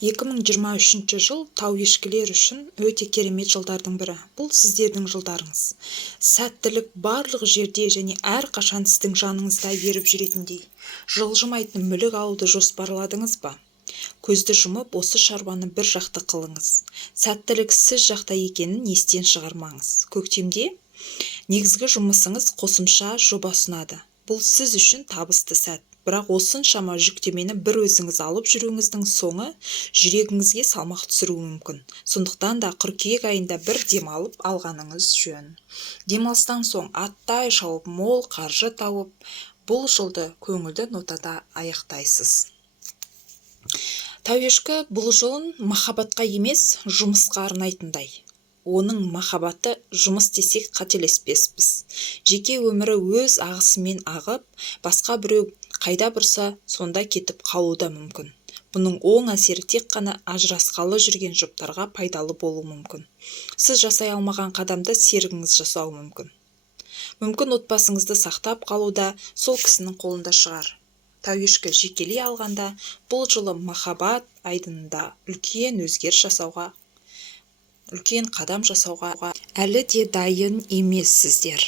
2023 жыл тау ешкілер үшін өте керемет жылдардың бірі. Бұл сіздердің жылдарыңыз. Сәттілік барлық жерде және әрқашан сіздің жаныңызда еріп жүретіндей. Жылжымайтын мүлік алуды жоспарладыңыз ба? Көзді жұмып осы шаруаны бір жақты қылыңыз. Сәттілік сіз жақта екенін естен шығармаңыз. Көктемде негізгі жұмысыңыз қосымша жоба ұсынады. Бұл сіз үшін табысты сәт. Бірақ осыншама жүктемені бір өзіңіз алып жүруіңіздің соңы жүрегіңізге салмақ түсіруі мүмкін. Сондықтан да қыркүйек айында бір демалып алғаныңыз жөн. Демалыстан соң аттай шауып, мол қаржы тауып, бұл жылды көңілді нотада аяқтайсыз. Тауешкі бұл жылын махаббатқа емес, жұмысқа арнайтындай. Оның махаббаты жұмыс десек қателеспеспіз. Жеке өмірі өз ағысымен ағып, басқа біреу қайда бұрса, сонда кетіп қалуы да мүмкін. Бұның оң әсері тек қана ажырасқалы жүрген жұптарға пайдалы болуы мүмкін. Сіз жасай алмаған қадамды серігіңіз жасауы мүмкін. Мүмкін отбасыңызды сақтап қалуда сол кісінің қолында шығар. Тауешкі жекелей алғанда, бұл жылы махаббат айдынында үлкен қадам жасауға әлі де дайын емессіздер.